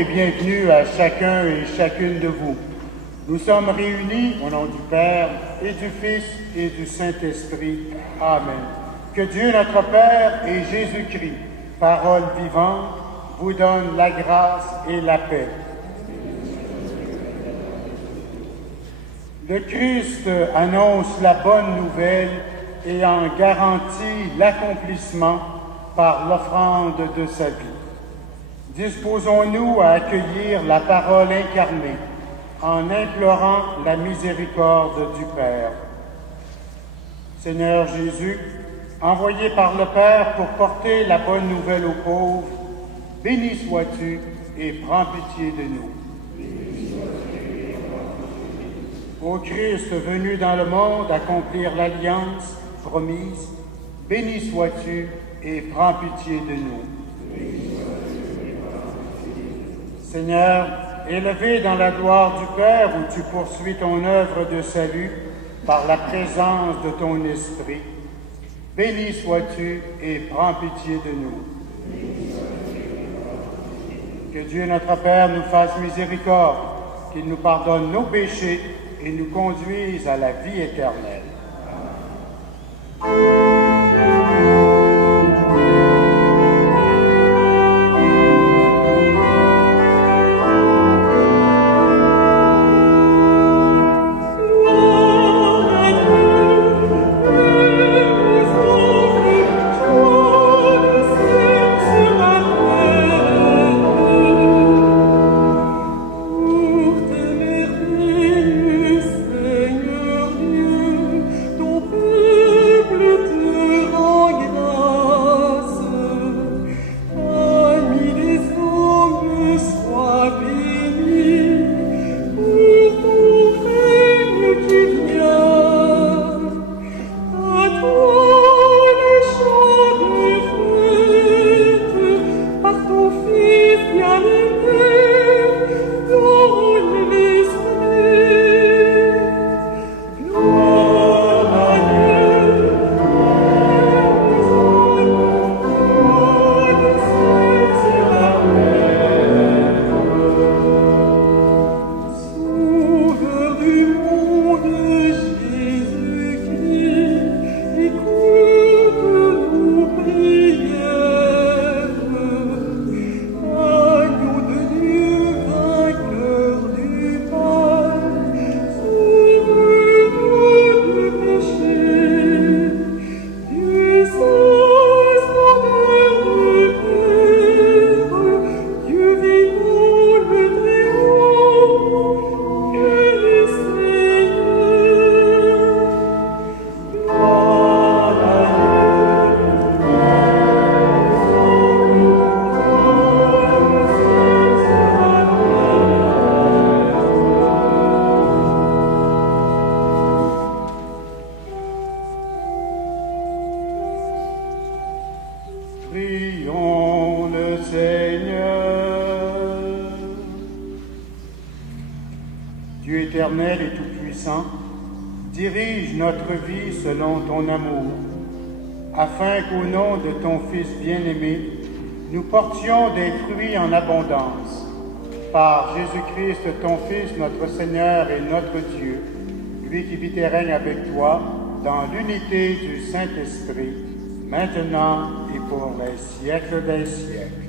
et bienvenue à chacun et chacune de vous. Nous sommes réunis au nom du Père et du Fils et du Saint-Esprit. Amen. Que Dieu notre Père et Jésus-Christ, parole vivante, vous donne la grâce et la paix. Le Christ annonce la bonne nouvelle et en garantit l'accomplissement par l'offrande de sa vie. Disposons-nous à accueillir la parole incarnée en implorant la miséricorde du Père. Seigneur Jésus, envoyé par le Père pour porter la bonne nouvelle aux pauvres, béni sois-tu et prends pitié de nous. Ô Christ venu dans le monde accomplir l'alliance promise, béni sois-tu et prends pitié de nous. Seigneur, élevé dans la gloire du Père où tu poursuis ton œuvre de salut par la présence de ton Esprit, béni sois-tu et prends pitié de nous. Que Dieu notre Père nous fasse miséricorde, qu'il nous pardonne nos péchés et nous conduise à la vie éternelle. Dirige notre vie selon ton amour, afin qu'au nom de ton Fils bien-aimé, nous portions des fruits en abondance. Par Jésus-Christ, ton Fils, notre Seigneur et notre Dieu, lui qui vit et règne avec toi, dans l'unité du Saint-Esprit, maintenant et pour les siècles des siècles.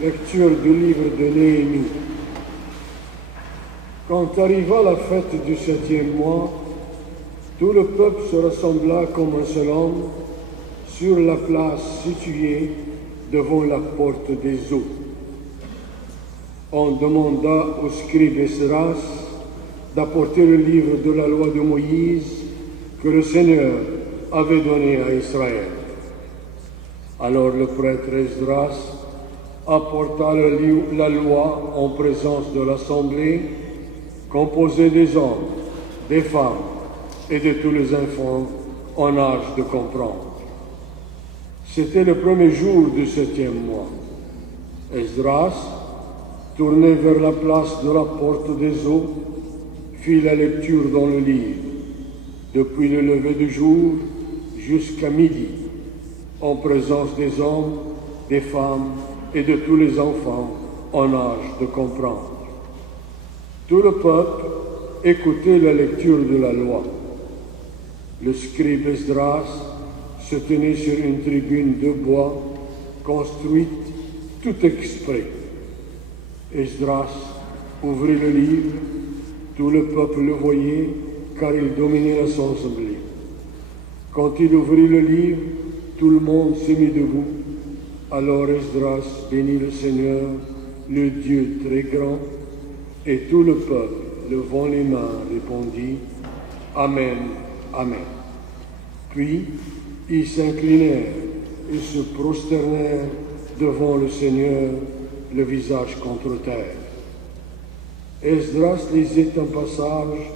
Lecture du livre de Néhémie. Quand arriva la fête du 7e mois, tout le peuple se rassembla comme un seul homme sur la place située devant la porte des eaux. On demanda au scribe Esdras d'apporter le livre de la loi de Moïse que le Seigneur avait donné à Israël. Alors le prêtre Esdras apporta la loi en présence de l'assemblée, composée des hommes, des femmes et de tous les enfants en âge de comprendre. C'était le premier jour du 7e mois. Esdras, tourné vers la place de la porte des eaux, fit la lecture dans le livre, depuis le lever du jour jusqu'à midi, en présence des hommes, des femmes et de tous les enfants en âge de comprendre. Tout le peuple écoutait la lecture de la loi. Le scribe Esdras se tenait sur une tribune de bois construite tout exprès. Esdras ouvrit le livre, tout le peuple le voyait car il dominait l'assemblée. Quand il ouvrit le livre, tout le monde se mit debout. Alors Esdras bénit le Seigneur, le Dieu très grand, et tout le peuple, levant les mains, répondit « Amen, Amen ». Puis ils s'inclinèrent et se prosternèrent devant le Seigneur, le visage contre terre. Esdras lisait un passage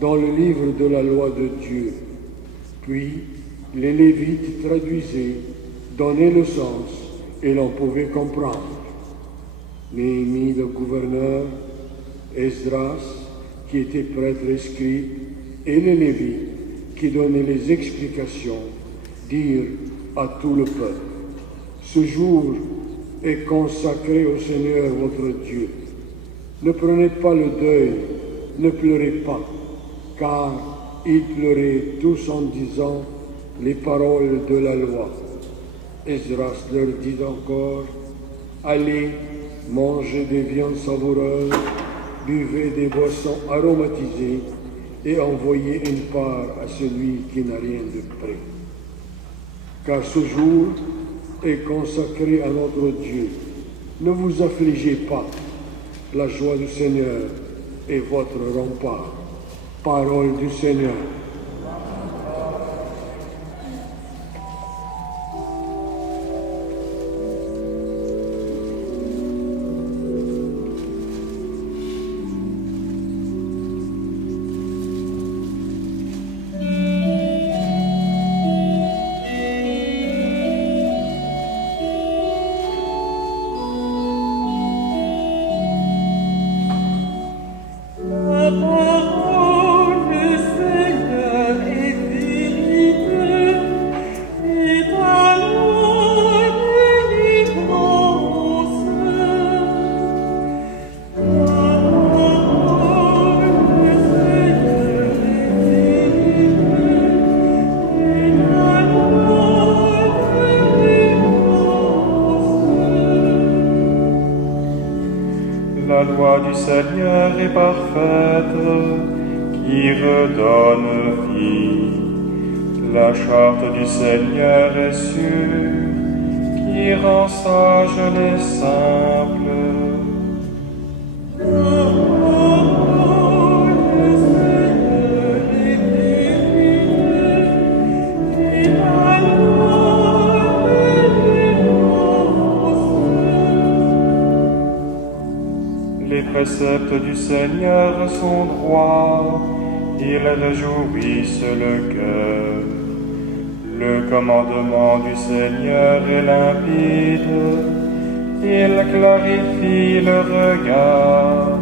dans le livre de la loi de Dieu. Puis les Lévites traduisaient, donnaient le sens, et l'on pouvait comprendre. Néhémie, le gouverneur, Esdras, qui était prêtre et scribe, et les Lévites, qui donnaient les explications, dirent à tout le peuple, « Ce jour est consacré au Seigneur votre Dieu. Ne prenez pas le deuil, ne pleurez pas, car ils pleuraient tous en disant les paroles de la loi. » Esdras leur dit encore, « Allez, mangez des viandes savoureuses, buvez des boissons aromatisées, et envoyez une part à celui qui n'a rien de près. Car ce jour est consacré à notre Dieu. Ne vous affligez pas. La joie du Seigneur est votre rempart. » Parole du Seigneur. Seigneur est parfaite, qui redonne vie. La charte du Seigneur est sûre, qui rend sages les simples. Les préceptes du Seigneur sont droits, ils réjouissent le cœur. Le commandement du Seigneur est limpide, il clarifie le regard.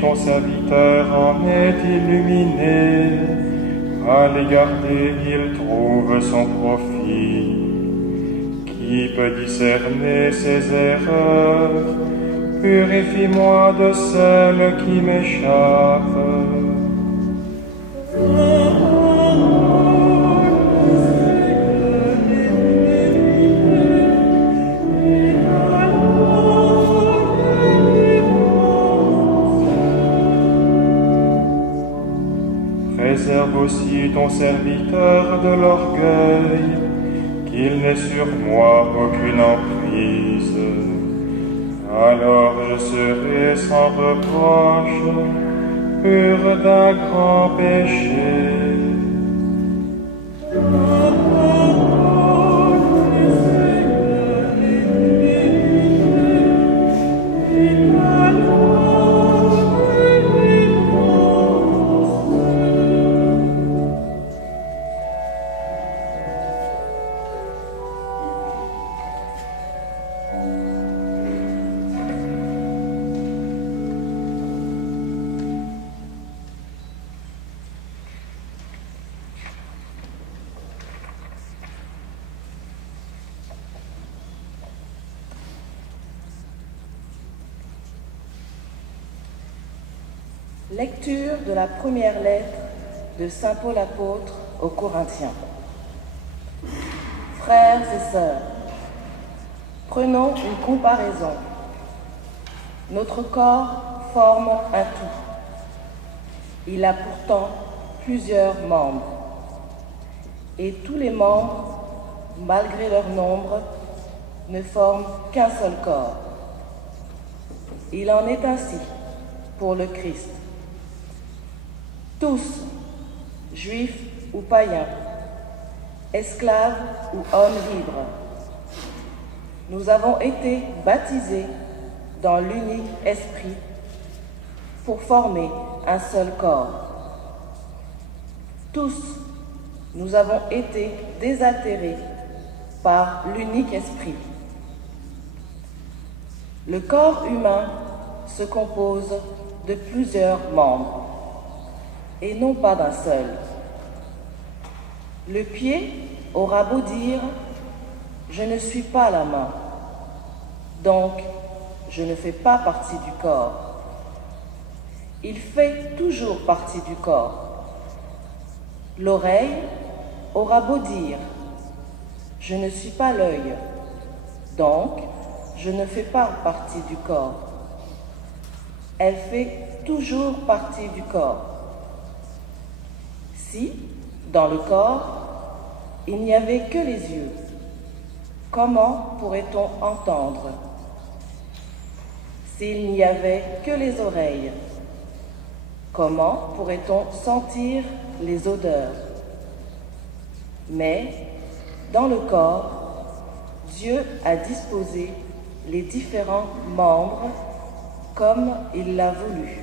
Ton serviteur en est illuminé, à les garder il trouve son profit. Qui peut discerner ses erreurs? Purifie-moi de celles qui m'échappent. Préserve aussi ton serviteur de l'orgueil, qu'il n'ait sur moi aucune emprise. Alors je serai sans reproche, pur d'un grand péché. Lecture de la première lettre de Saint Paul apôtre aux Corinthiens. Frères et sœurs, prenons une comparaison. Notre corps forme un tout. Il a pourtant plusieurs membres. Et tous les membres, malgré leur nombre, ne forment qu'un seul corps. Il en est ainsi pour le Christ. Tous, juifs ou païens, esclaves ou hommes libres, nous avons été baptisés dans l'unique esprit pour former un seul corps. Tous, nous avons été désaltérés par l'unique esprit. Le corps humain se compose de plusieurs membres et non pas d'un seul. Le pied aura beau dire « Je ne suis pas la main, donc je ne fais pas partie du corps ». Il fait toujours partie du corps. L'oreille aura beau dire « Je ne suis pas l'œil, donc je ne fais pas partie du corps ». Elle fait toujours partie du corps. Si, dans le corps, il n'y avait que les yeux, comment pourrait-on entendre? S'il n'y avait que les oreilles, comment pourrait-on sentir les odeurs? Mais, dans le corps, Dieu a disposé les différents membres comme il l'a voulu.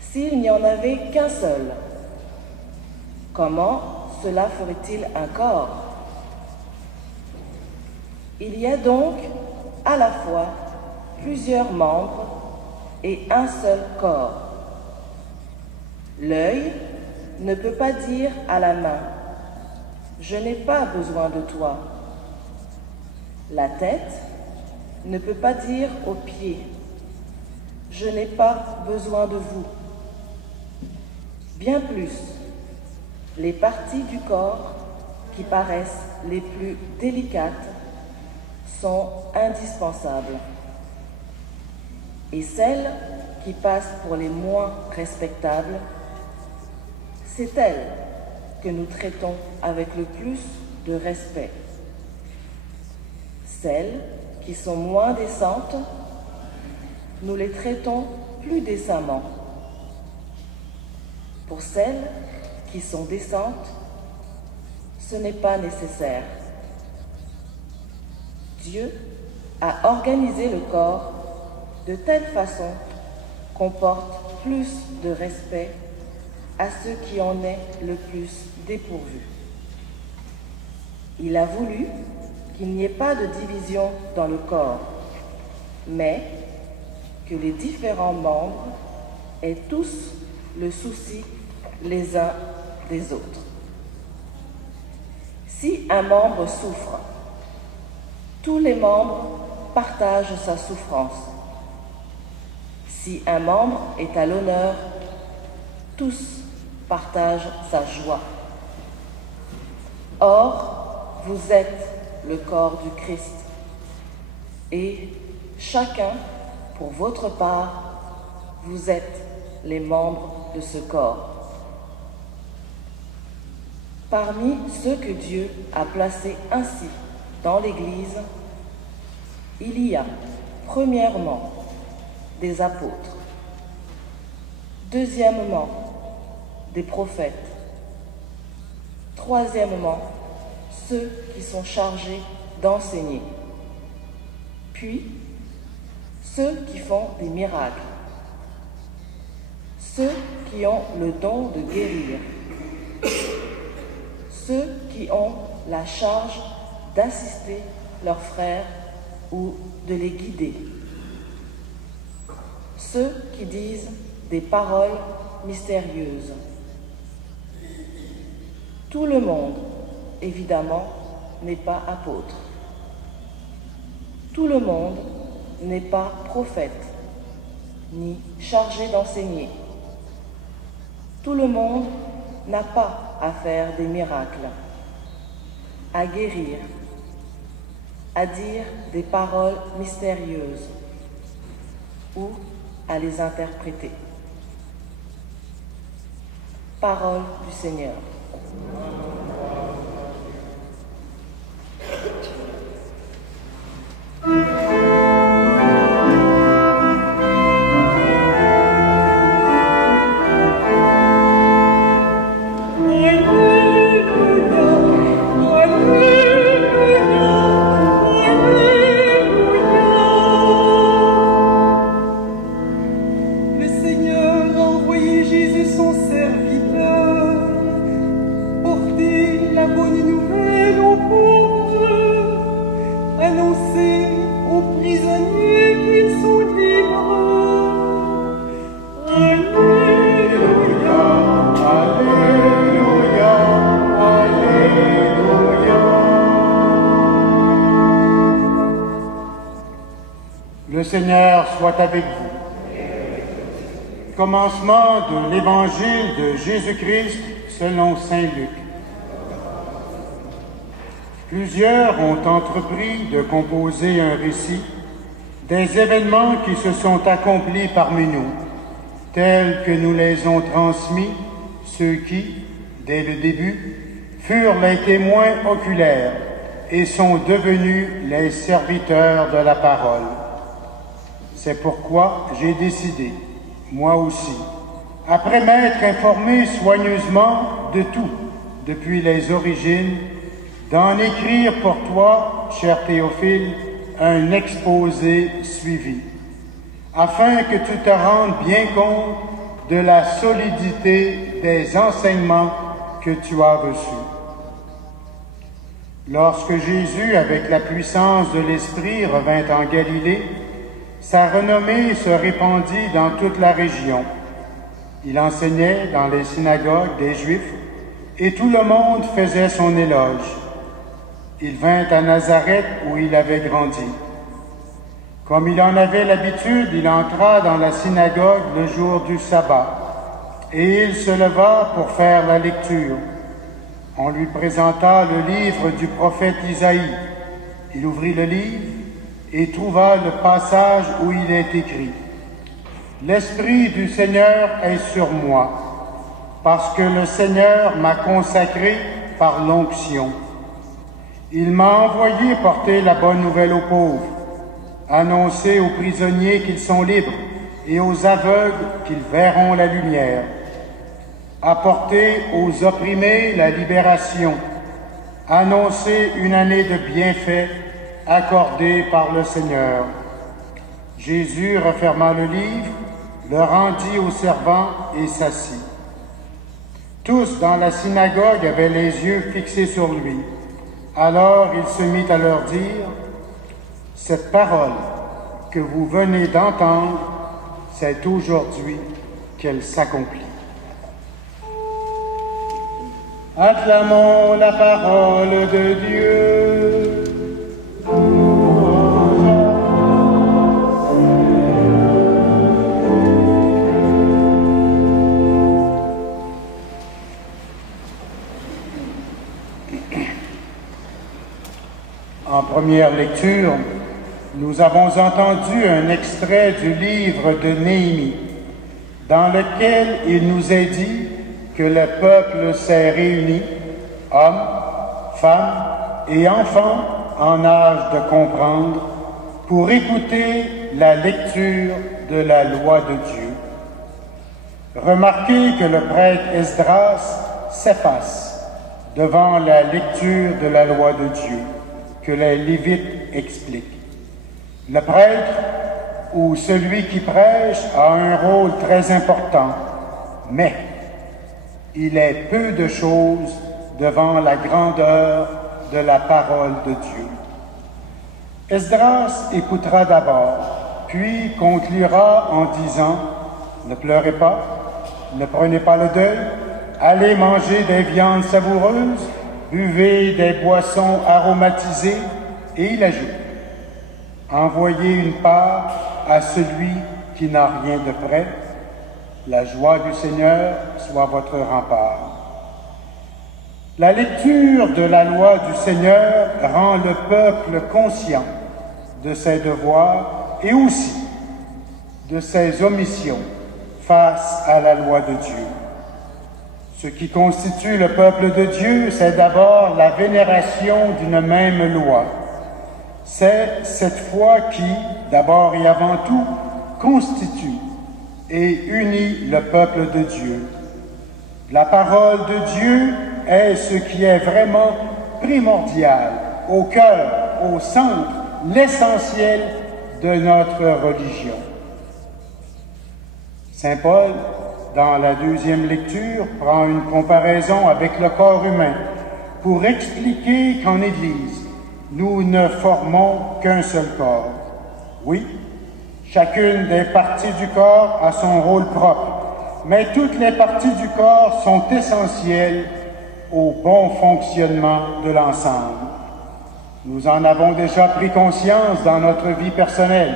S'il n'y en avait qu'un seul, comment cela ferait-il un corps? Il y a donc à la fois plusieurs membres et un seul corps. L'œil ne peut pas dire à la main « Je n'ai pas besoin de toi ». La tête ne peut pas dire aux pieds « Je n'ai pas besoin de vous ». Bien plus, les parties du corps qui paraissent les plus délicates sont indispensables. Et celles qui passent pour les moins respectables, c'est elles que nous traitons avec le plus de respect. Celles qui sont moins décentes, nous les traitons plus décemment. Pour celles qui sont décentes, ce n'est pas nécessaire. Dieu a organisé le corps de telle façon qu'on porte plus de respect à ceux qui en est le plus dépourvus. Il a voulu qu'il n'y ait pas de division dans le corps, mais que les différents membres aient tous le souci les uns des autres. Si un membre souffre, tous les membres partagent sa souffrance. Si un membre est à l'honneur, tous partagent sa joie. Or, vous êtes le corps du Christ, et chacun, pour votre part, vous êtes les membres de ce corps. Parmi ceux que Dieu a placés ainsi dans l'Église, il y a, premièrement, des apôtres, deuxièmement, des prophètes, troisièmement, ceux qui sont chargés d'enseigner, puis ceux qui font des miracles, ceux qui ont le don de guérir, ceux qui ont la charge d'assister leurs frères ou de les guider, ceux qui disent des paroles mystérieuses. Tout le monde, évidemment, n'est pas apôtre. Tout le monde n'est pas prophète, ni chargé d'enseigner. Tout le monde n'a pas à faire des miracles, à guérir, à dire des paroles mystérieuses ou à les interpréter. Parole du Seigneur. Le Seigneur soit avec vous. Commencement de l'Évangile de Jésus-Christ selon saint Luc. Plusieurs ont entrepris de composer un récit des événements qui se sont accomplis parmi nous, tels que nous les ont transmis ceux qui, dès le début, furent les témoins oculaires et sont devenus les serviteurs de la parole. C'est pourquoi j'ai décidé, moi aussi, après m'être informé soigneusement de tout, depuis les origines, d'en écrire pour toi, cher Théophile, un exposé suivi, afin que tu te rendes bien compte de la solidité des enseignements que tu as reçus. Lorsque Jésus, avec la puissance de l'Esprit, revint en Galilée, sa renommée se répandit dans toute la région. Il enseignait dans les synagogues des Juifs, et tout le monde faisait son éloge. Il vint à Nazareth où il avait grandi. Comme il en avait l'habitude, il entra dans la synagogue le jour du sabbat, et il se leva pour faire la lecture. On lui présenta le livre du prophète Isaïe. Il ouvrit le livre et trouva le passage où il est écrit « L'Esprit du Seigneur est sur moi, parce que le Seigneur m'a consacré par l'onction. Il m'a envoyé porter la bonne nouvelle aux pauvres, annoncer aux prisonniers qu'ils sont libres et aux aveugles qu'ils verront la lumière, apporter aux opprimés la libération, annoncer une année de bienfaits accordée par le Seigneur. » Jésus referma le livre, le rendit aux servants et s'assit. Tous dans la synagogue avaient les yeux fixés sur lui. Alors il se mit à leur dire « Cette parole que vous venez d'entendre, c'est aujourd'hui qu'elle s'accomplit. » Acclamons la parole de Dieu. En première lecture, nous avons entendu un extrait du livre de Néhémie, dans lequel il nous est dit que le peuple s'est réuni, hommes, femmes et enfants en âge de comprendre, pour écouter la lecture de la loi de Dieu. Remarquez que le prêtre Esdras s'efface devant la lecture de la loi de Dieu, que les Lévites expliquent. Le prêtre, ou celui qui prêche, a un rôle très important, mais il est peu de choses devant la grandeur de la parole de Dieu. Esdras écoutera d'abord, puis conclura en disant « Ne pleurez pas, ne prenez pas le deuil, allez manger des viandes savoureuses, buvez des boissons aromatisées, et il ajoute « Envoyez une part à celui qui n'a rien de près. La joie du Seigneur soit votre rempart. La lecture de la loi du Seigneur rend le peuple conscient de ses devoirs et aussi de ses omissions face à la loi de Dieu. Ce qui constitue le peuple de Dieu, c'est d'abord la vénération d'une même loi. C'est cette foi qui, d'abord et avant tout, constitue et unit le peuple de Dieu. La parole de Dieu est ce qui est vraiment primordial, au cœur, au centre, l'essentiel de notre religion. Saint Paul, dans la deuxième lecture, prend une comparaison avec le corps humain pour expliquer qu'en Église, nous ne formons qu'un seul corps. Oui, chacune des parties du corps a son rôle propre, mais toutes les parties du corps sont essentielles au bon fonctionnement de l'ensemble. Nous en avons déjà pris conscience dans notre vie personnelle.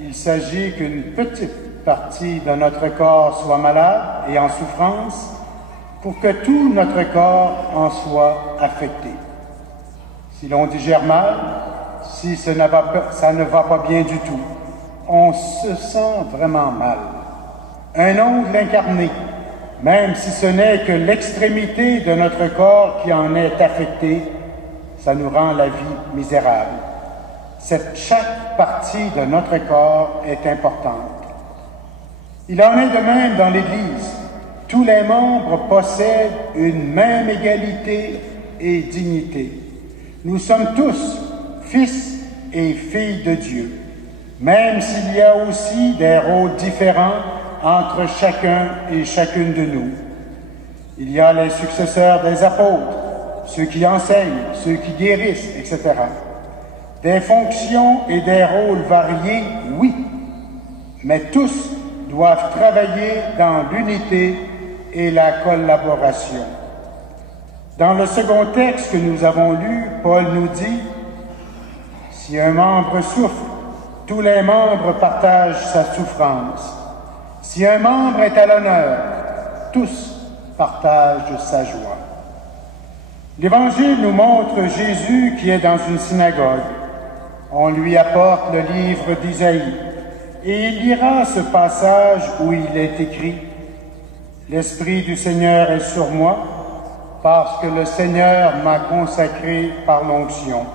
Il s'agit qu'une petite partie de notre corps soit malade et en souffrance pour que tout notre corps en soit affecté. Si l'on digère mal, si ça ne va pas bien du tout, on se sent vraiment mal. Un ongle incarné, même si ce n'est que l'extrémité de notre corps qui en est affectée, ça nous rend la vie misérable. Chaque partie de notre corps est importante. Il en est de même dans l'Église. Tous les membres possèdent une même égalité et dignité. Nous sommes tous fils et filles de Dieu, même s'il y a aussi des rôles différents entre chacun et chacune de nous. Il y a les successeurs des apôtres, ceux qui enseignent, ceux qui guérissent, etc. Des fonctions et des rôles variés, oui, mais tous doivent travailler dans l'unité et la collaboration. Dans le second texte que nous avons lu, Paul nous dit « Si un membre souffre, tous les membres partagent sa souffrance. Si un membre est à l'honneur, tous partagent sa joie. » L'Évangile nous montre Jésus qui est dans une synagogue. On lui apporte le livre d'Isaïe et il lira ce passage où il est écrit « L'Esprit du Seigneur est sur moi, parce que le Seigneur m'a consacré par l'onction.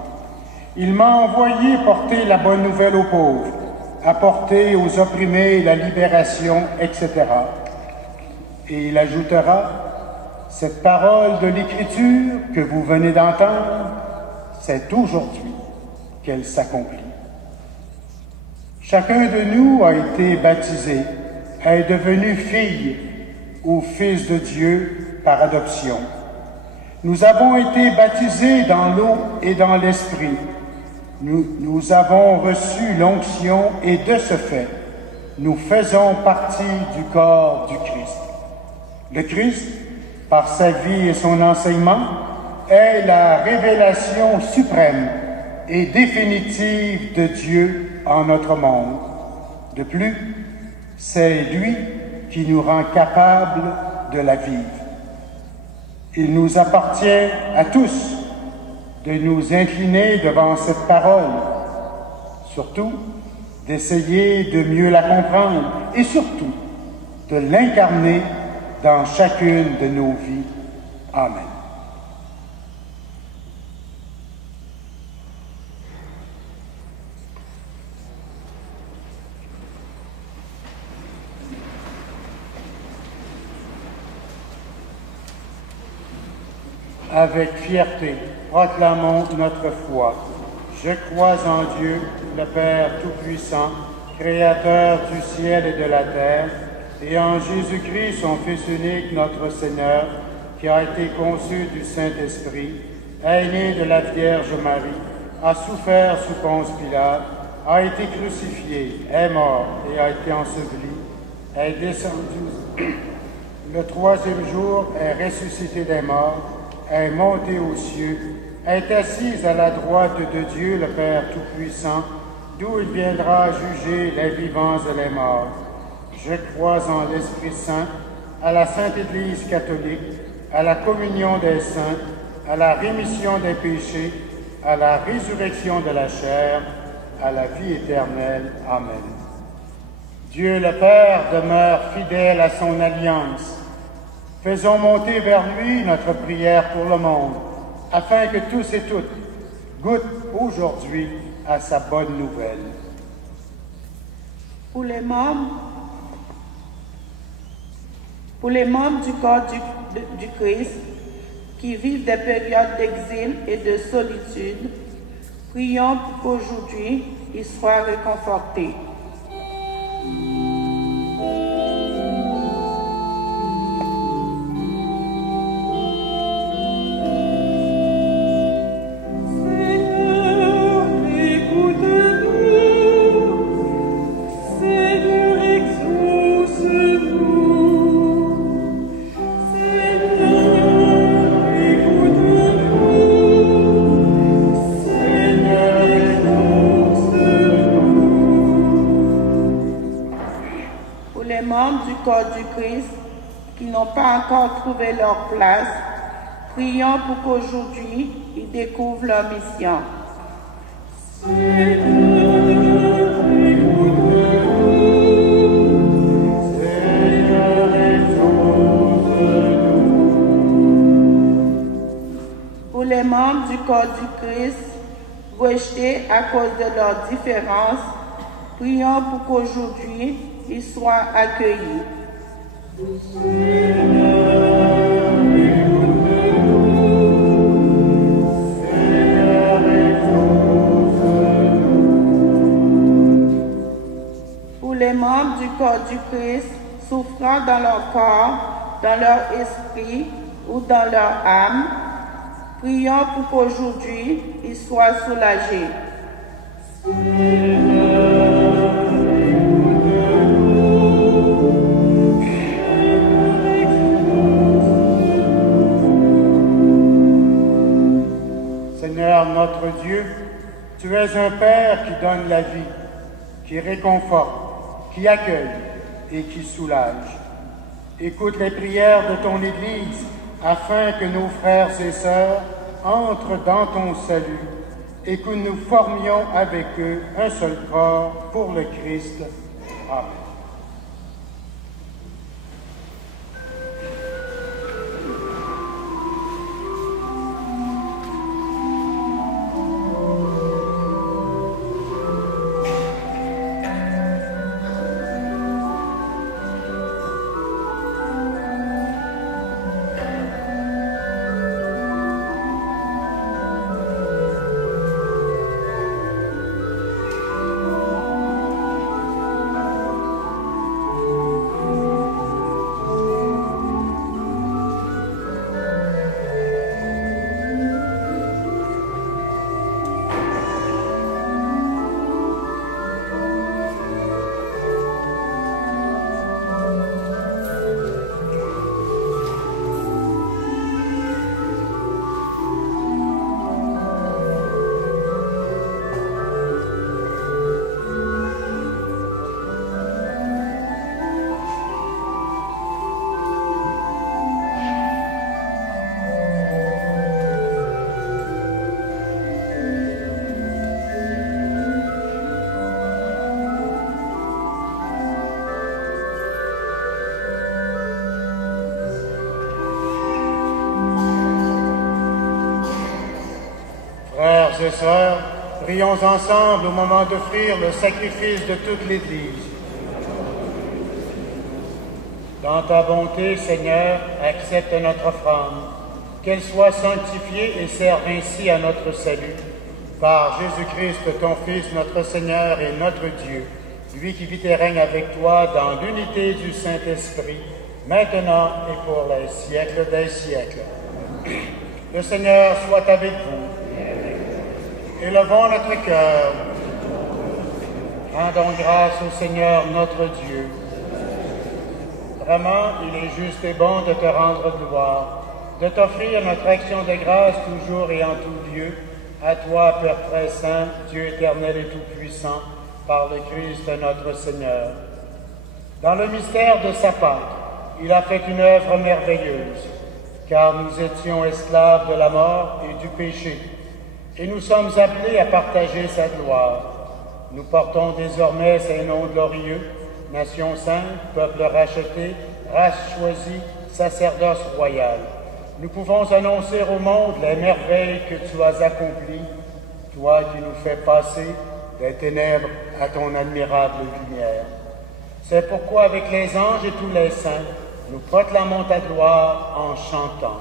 Il m'a envoyé porter la bonne nouvelle aux pauvres, apporter aux opprimés la libération, etc. » Et il ajoutera « Cette parole de l'Écriture que vous venez d'entendre, c'est aujourd'hui qu'elle s'accomplit. » Chacun de nous a été baptisé, est devenu fille ou fils de Dieu par adoption. Nous avons été baptisés dans l'eau et dans l'esprit. Nous avons reçu l'onction et de ce fait, nous faisons partie du corps du Christ. Le Christ, par sa vie et son enseignement, est la révélation suprême et définitive de Dieu en notre monde. De plus, c'est lui qui nous rend capables de la vivre. Il nous appartient à tous de nous incliner devant cette parole, surtout d'essayer de mieux la comprendre et surtout de l'incarner dans chacune de nos vies. Amen. Avec fierté, proclamons notre foi. Je crois en Dieu, le Père Tout-Puissant, Créateur du ciel et de la terre, et en Jésus-Christ, son Fils unique, notre Seigneur, qui a été conçu du Saint-Esprit, est né de la Vierge Marie, a souffert sous Ponce Pilate, a été crucifié, est mort et a été enseveli, est descendu le troisième jour, est ressuscité des morts, est monté aux cieux, est assise à la droite de Dieu, le Père Tout-Puissant, d'où il viendra juger les vivants et les morts. Je crois en l'Esprit Saint, à la Sainte Église catholique, à la communion des saints, à la rémission des péchés, à la résurrection de la chair, à la vie éternelle. Amen. Dieu le Père demeure fidèle à son alliance. Faisons monter vers lui notre prière pour le monde, afin que tous et toutes goûtent aujourd'hui à sa bonne nouvelle. Pour les membres du corps du Christ qui vivent des périodes d'exil et de solitude, prions pour qu'aujourd'hui ils soient réconfortés. Du Christ qui n'ont pas encore trouvé leur place, prions pour qu'aujourd'hui ils découvrent leur mission. Pour les membres du corps du Christ rejetés à cause de leurs différences, prions pour qu'aujourd'hui ils soient accueillis. Pour les membres du corps du Christ souffrant dans leur corps, dans leur esprit ou dans leur âme, prions pour qu'aujourd'hui ils soient soulagés. Seigneur notre Dieu, tu es un Père qui donne la vie, qui réconforte, qui accueille et qui soulage. Écoute les prières de ton Église afin que nos frères et sœurs entrent dans ton salut et que nous formions avec eux un seul corps pour le Christ. Amen. Frères et sœurs, prions ensemble au moment d'offrir le sacrifice de toute l'Église. Dans ta bonté, Seigneur, accepte notre offrande, qu'elle soit sanctifiée et serve ainsi à notre salut. Par Jésus-Christ, ton Fils, notre Seigneur et notre Dieu, lui qui vit et règne avec toi dans l'unité du Saint-Esprit, maintenant et pour les siècles des siècles. Le Seigneur soit avec vous. Élevons notre cœur. Rendons grâce au Seigneur notre Dieu. Vraiment, il est juste et bon de te rendre gloire, de t'offrir notre action de grâce toujours et en tout lieu, à toi, Père très saint, Dieu éternel et tout-puissant, par le Christ notre Seigneur. Dans le mystère de sa Pâque, il a fait une œuvre merveilleuse, car nous étions esclaves de la mort et du péché, et nous sommes appelés à partager sa gloire. Nous portons désormais ces noms glorieux, nation sainte, peuple racheté, race choisie, sacerdoce royal. Nous pouvons annoncer au monde les merveilles que tu as accomplies, toi qui nous fais passer des ténèbres à ton admirable lumière. C'est pourquoi avec les anges et tous les saints, nous proclamons ta gloire en chantant.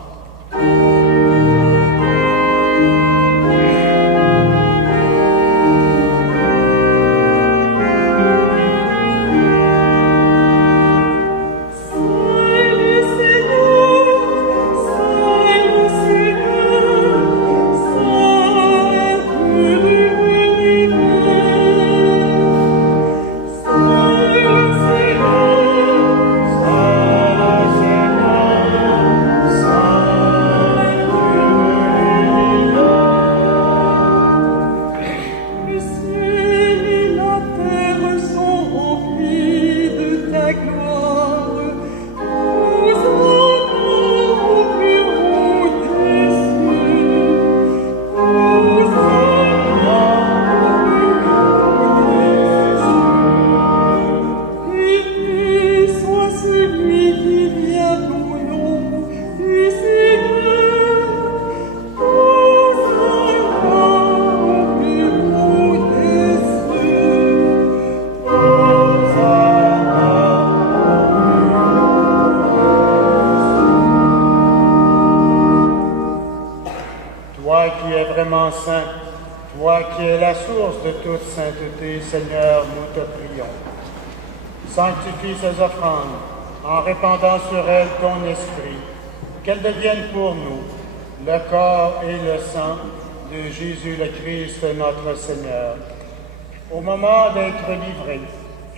Saint, toi qui es la source de toute sainteté, Seigneur, nous te prions. Sanctifie ces offrandes en répandant sur elles ton esprit, qu'elles deviennent pour nous le corps et le sang de Jésus le Christ, notre Seigneur. Au moment d'être livré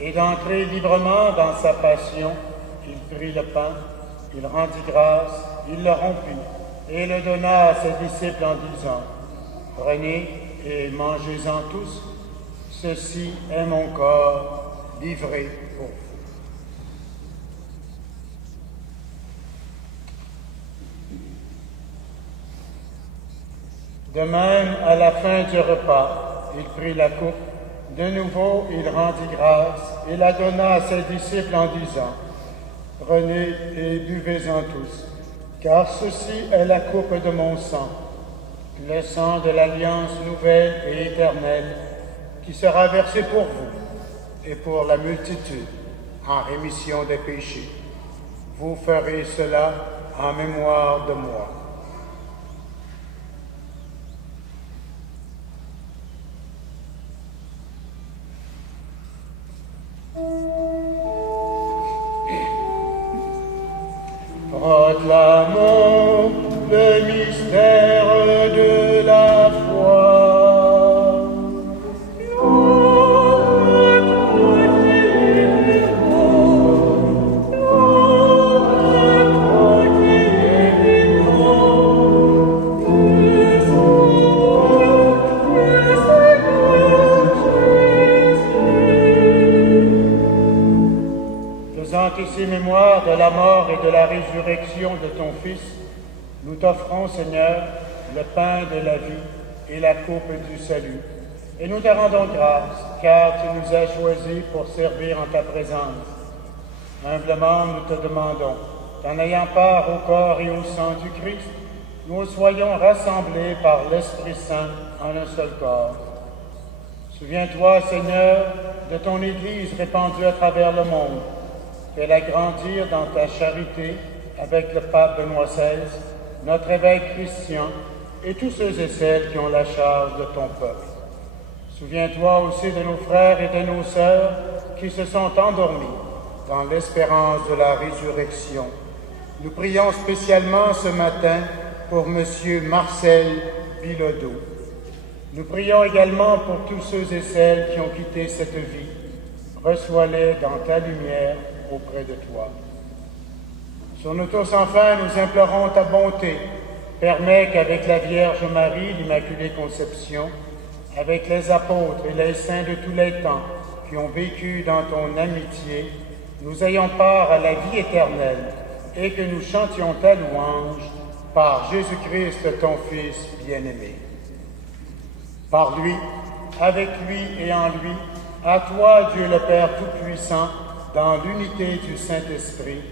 et d'entrer librement dans sa passion, il prit le pain, il rendit grâce, il le rompit et le donna à ses disciples en disant: prenez et mangez-en tous, ceci est mon corps livré pour vous. De même, à la fin du repas, il prit la coupe, de nouveau il rendit grâce et la donna à ses disciples en disant: prenez et buvez-en tous, car ceci est la coupe de mon sang, le sang de l'alliance nouvelle et éternelle, qui sera versé pour vous et pour la multitude en rémission des péchés. Vous ferez cela en mémoire de moi. Proclamons le mystère de la foi. Faisant ici mémoire de la mort et de la résurrection de ton Fils, nous t'offrons, Seigneur, le pain de la vie et la coupe du salut. Et nous te rendons grâce, car tu nous as choisis pour servir en ta présence. Humblement, nous te demandons, qu'en ayant part au corps et au sang du Christ, nous soyons rassemblés par l'Esprit Saint en un seul corps. Souviens-toi, Seigneur, de ton Église répandue à travers le monde. Fais-la grandir dans ta charité avec le pape Benoît XVI, notre évêque Christian et tous ceux et celles qui ont la charge de ton peuple. Souviens-toi aussi de nos frères et de nos sœurs qui se sont endormis dans l'espérance de la résurrection. Nous prions spécialement ce matin pour M. Marcel Bilodeau. Nous prions également pour tous ceux et celles qui ont quitté cette vie. Reçois-les dans ta lumière auprès de toi. Sur nous tous, enfin, nous implorons ta bonté. Permets qu'avec la Vierge Marie, l'Immaculée Conception, avec les apôtres et les saints de tous les temps, qui ont vécu dans ton amitié, nous ayons part à la vie éternelle et que nous chantions ta louange par Jésus-Christ, ton Fils bien-aimé. Par lui, avec lui et en lui, à toi, Dieu le Père Tout-Puissant, dans l'unité du Saint-Esprit,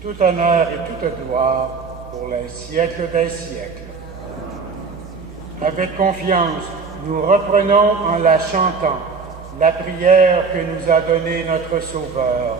tout honneur et toute gloire pour les siècles des siècles. Avec confiance, nous reprenons en la chantant la prière que nous a donnée notre Sauveur.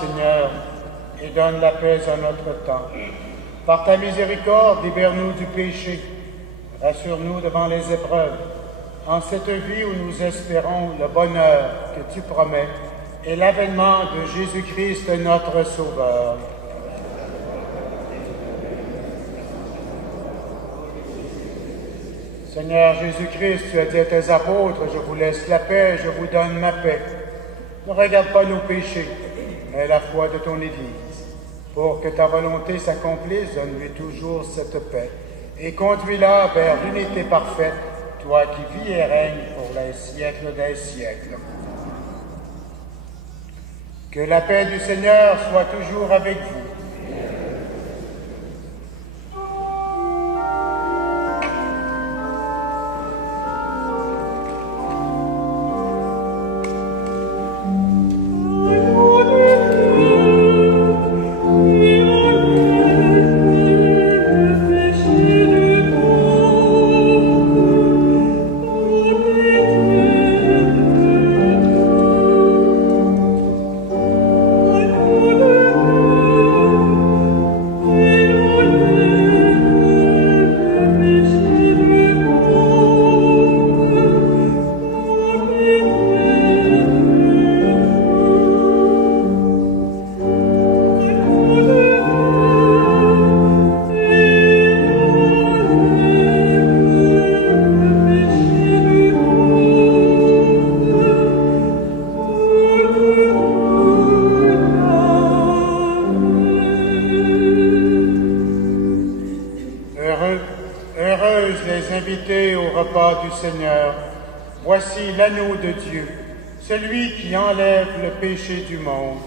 Seigneur, et donne la paix à notre temps. Par ta miséricorde, libère-nous du péché. Rassure-nous devant les épreuves. En cette vie où nous espérons le bonheur que tu promets et l'avènement de Jésus-Christ, notre Sauveur. Seigneur Jésus-Christ, tu as dit à tes apôtres, je vous laisse la paix, je vous donne ma paix. Ne regarde pas nos péchés, mais la foi de ton Église. Pour que ta volonté s'accomplisse, donne-lui toujours cette paix et conduis-la vers l'unité parfaite, toi qui vis et règnes pour les siècles des siècles. Que la paix du Seigneur soit toujours avec vous. Seigneur, voici l'agneau de Dieu, celui qui enlève le péché du monde.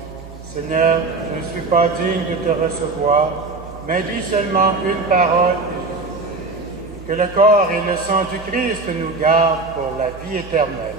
Seigneur, je ne suis pas digne de te recevoir, mais dis seulement une parole, que le corps et le sang du Christ nous gardent pour la vie éternelle.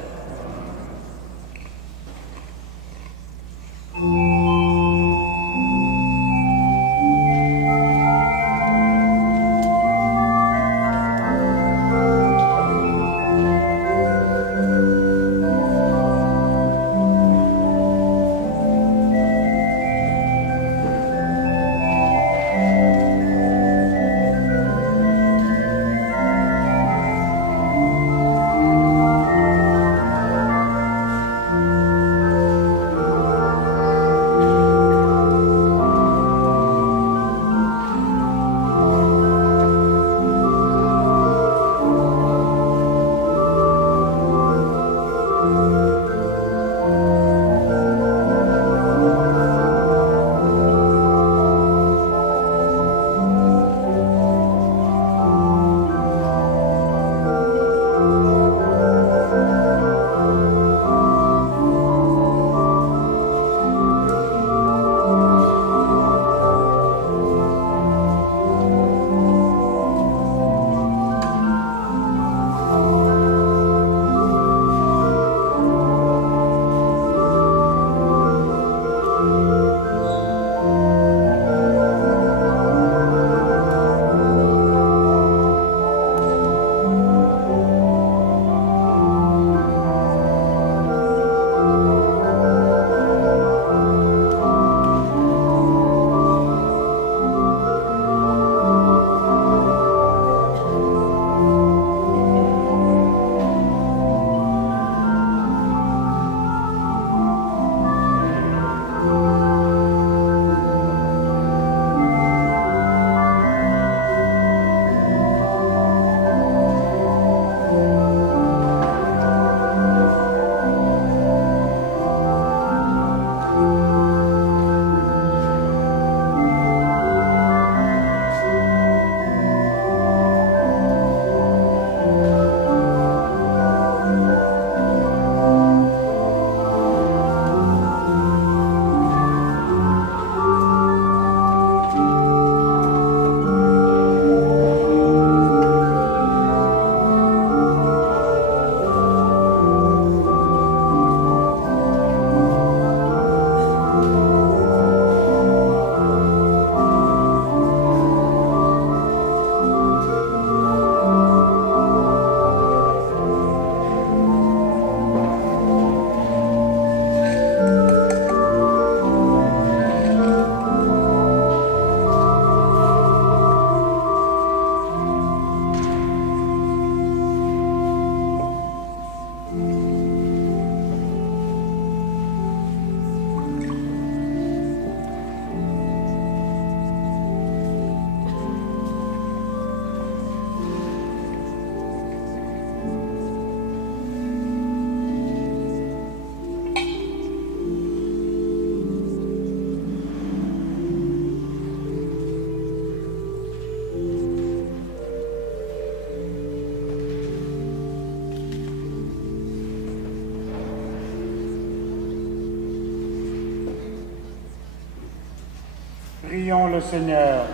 Prions le Seigneur.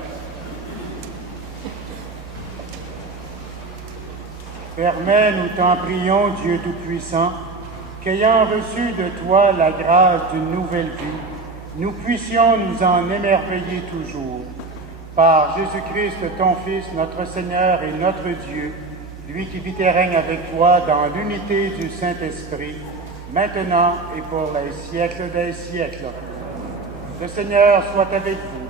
Permets-nous, t'en prions, Dieu Tout-Puissant, qu'ayant reçu de toi la grâce d'une nouvelle vie, nous puissions nous en émerveiller toujours. Par Jésus-Christ, ton Fils, notre Seigneur et notre Dieu, lui qui vit et règne avec toi dans l'unité du Saint-Esprit, maintenant et pour les siècles des siècles. Le Seigneur soit avec vous.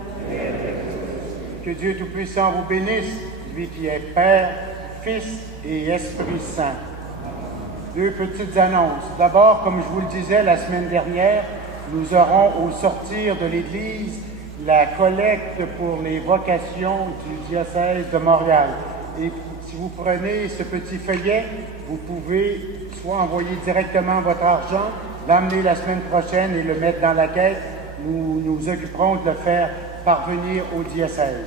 Que Dieu Tout-Puissant vous bénisse, lui qui est Père, Fils et Esprit Saint. Deux petites annonces. D'abord, comme je vous le disais la semaine dernière, nous aurons au sortir de l'Église la collecte pour les vocations du diocèse de Montréal. Et si vous prenez ce petit feuillet, vous pouvez soit envoyer directement votre argent, l'amener la semaine prochaine et le mettre dans la caisse. Nous nous occuperons de le faire parvenir au diocèse.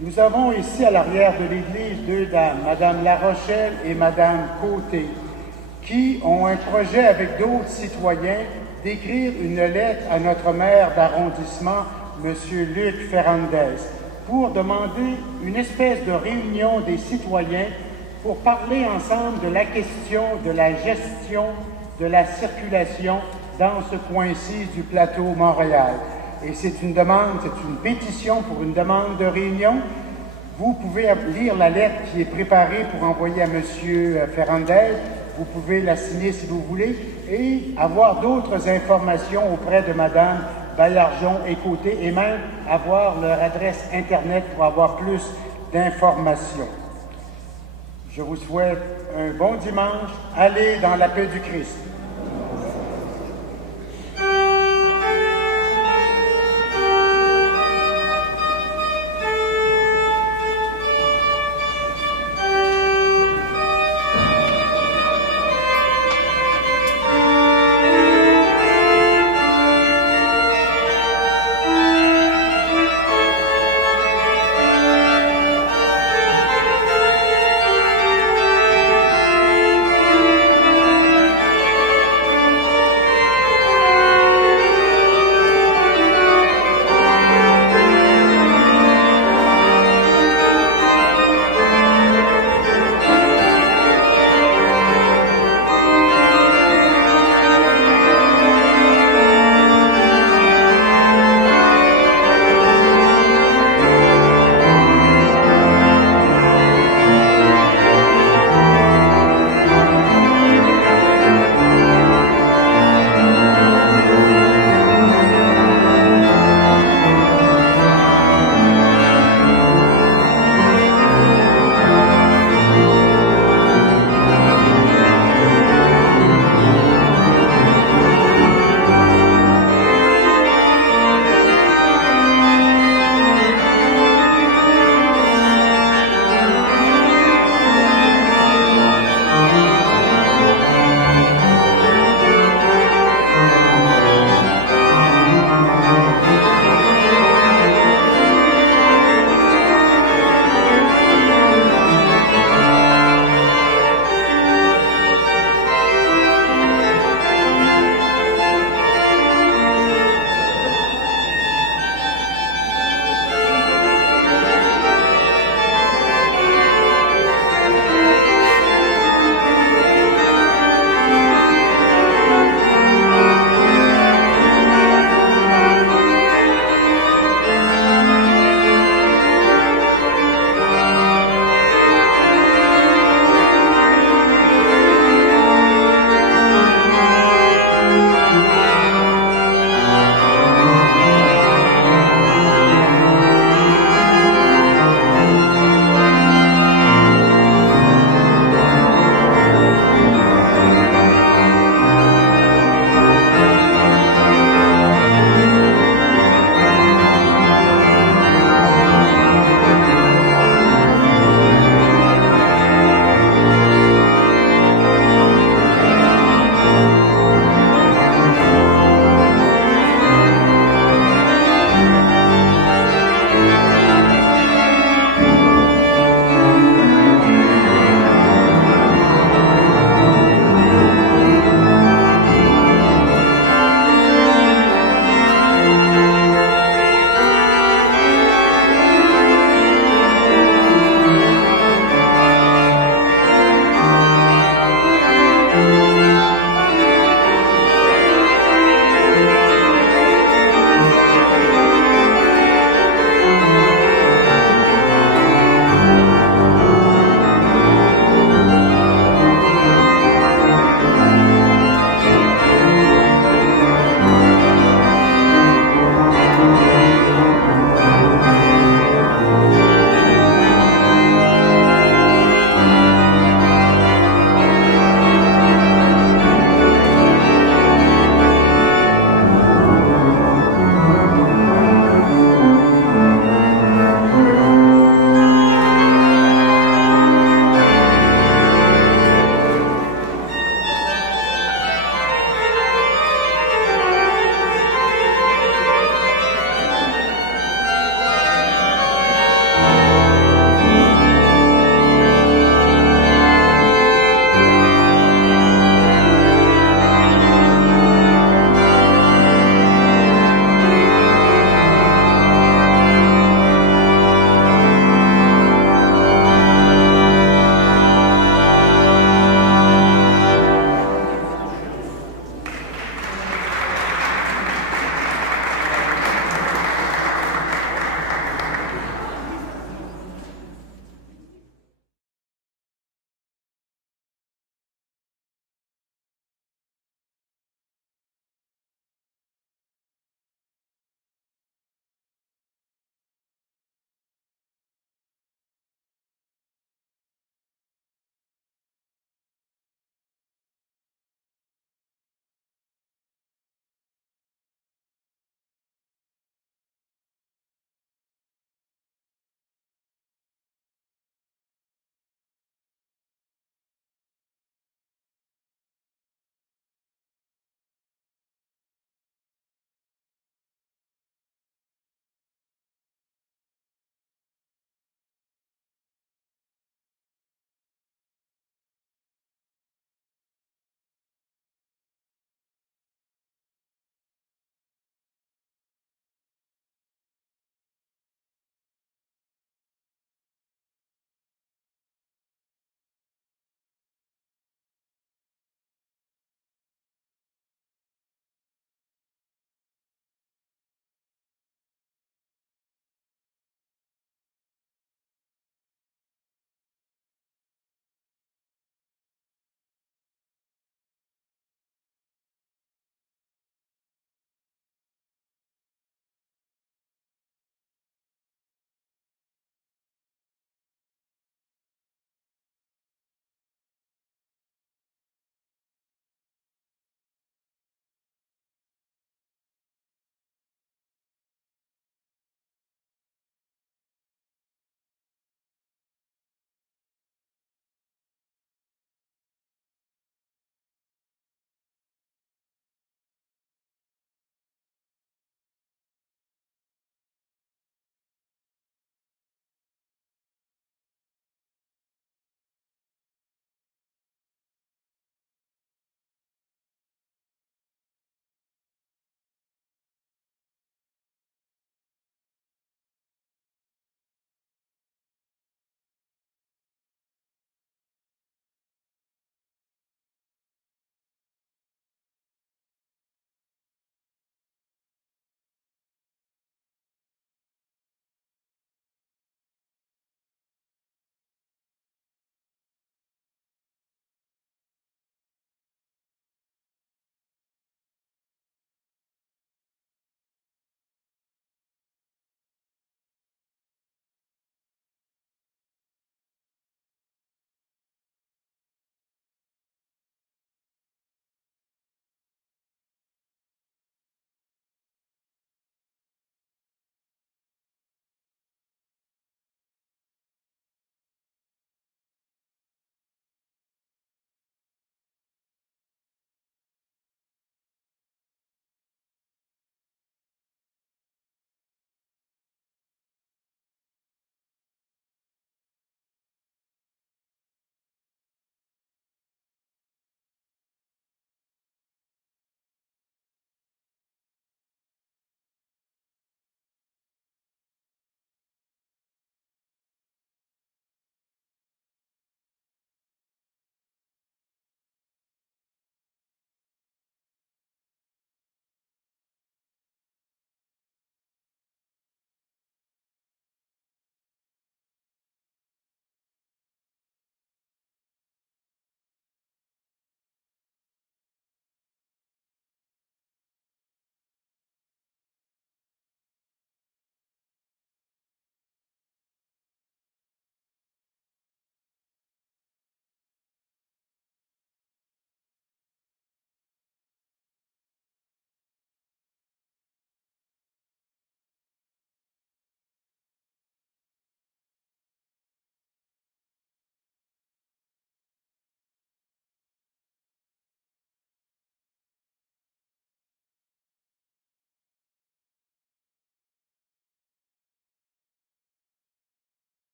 Nous avons ici à l'arrière de l'Église deux dames, Madame La Rochelle et Madame Côté, qui ont un projet avec d'autres citoyens d'écrire une lettre à notre maire d'arrondissement, M. Luc Ferrandez, pour demander une espèce de réunion des citoyens pour parler ensemble de la question de la gestion de la circulation dans ce coin-ci du plateau Montréal. Et c'est une demande, c'est une pétition pour une demande de réunion. Vous pouvez lire la lettre qui est préparée pour envoyer à M. Ferrandez. Vous pouvez la signer si vous voulez et avoir d'autres informations auprès de Mme Baillargeon et Côté et même avoir leur adresse Internet pour avoir plus d'informations. Je vous souhaite un bon dimanche. Allez dans la paix du Christ.